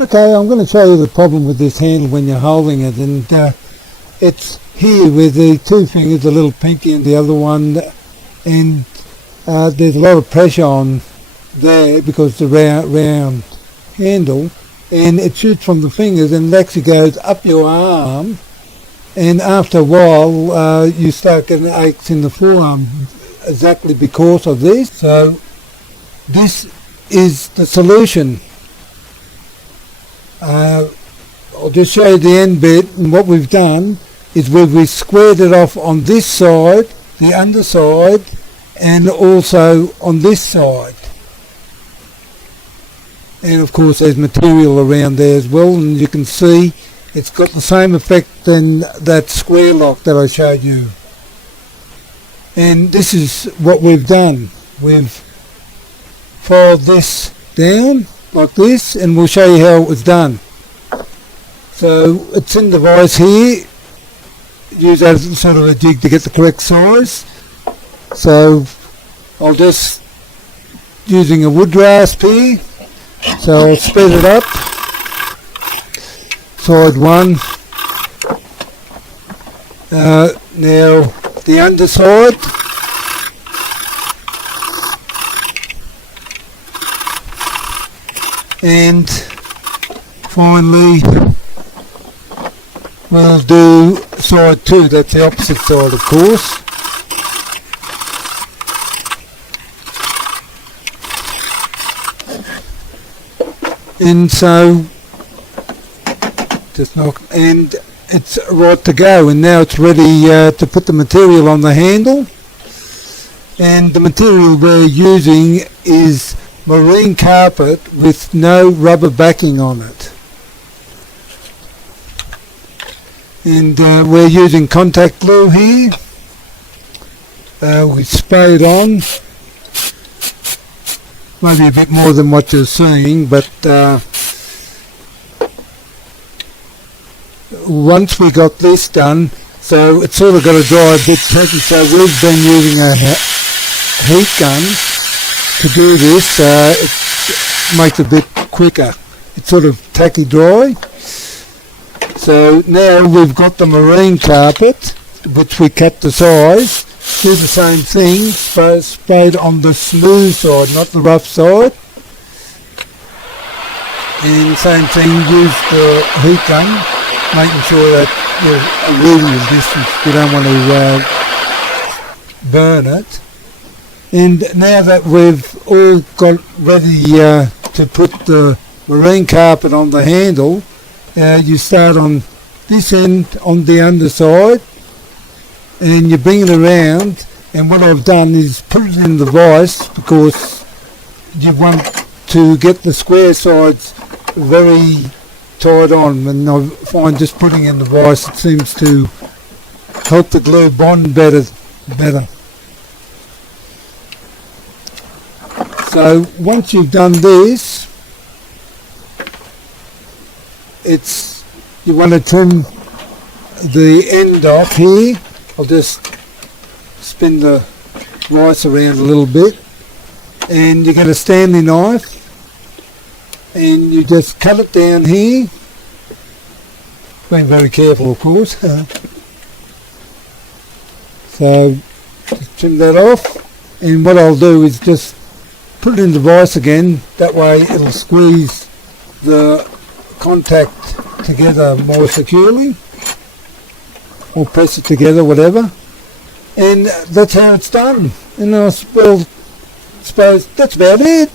Okay, I'm going to show you the problem with this handle when you're holding it, and it's here with the two fingers, the little pinky and the other one, and there's a lot of pressure on there because the round handle, and it shoots from the fingers and it actually goes up your arm, and after a while you start getting aches in the forearm exactly because of this. So this is the solution. I'll just show you the end bit, and what we've done is we've squared it off on this side, the underside, and also on this side. And of course there's material around there as well, and you can see it's got the same effect than that square lock that I showed you. And this is what we've done. We've filed this down like this, and we'll show you how it was done. So it's in the vise here. Use that as sort of a jig to get the correct size. So I'll just, using a wood rasp here, so I'll speed it up. Side one. Now the underside. And finally we'll do side two, that's the opposite side of course. And so just knock, and it's right to go, and now it's ready to put the material on the handle. And the material we're using is marine carpet with no rubber backing on it, and we're using contact glue here. We spray it on, maybe a bit more than what you're seeing, but once we got this done, so it's sort of got to dry a bit tricky, so we've been using a heat gun to do this. It makes it a bit quicker. It's sort of tacky dry. So now we've got the marine carpet, which we cut the size. Do the same thing, sprayed on the smooth side, not the rough side. And same thing, use the heat gun, making sure that you're reading the distance. You don't want to burn it. And now that we've all got ready to put the marine carpet on the handle, you start on this end on the underside, and you bring it around, and what I've done is put it in the vise because you want to get the square sides very tied on, and I find just putting in the vise, it seems to help the glue bond better. So once you've done this, you want to trim the end off here. I'll just spin the vise around a little bit, and you get a Stanley knife, and you just cut it down here. Being very careful, of course. So just trim that off, and what I'll do is just put it in the vise again. That way it'll squeeze the contact together more securely, or press it together, whatever, and that's how it's done. And I suppose that's about it.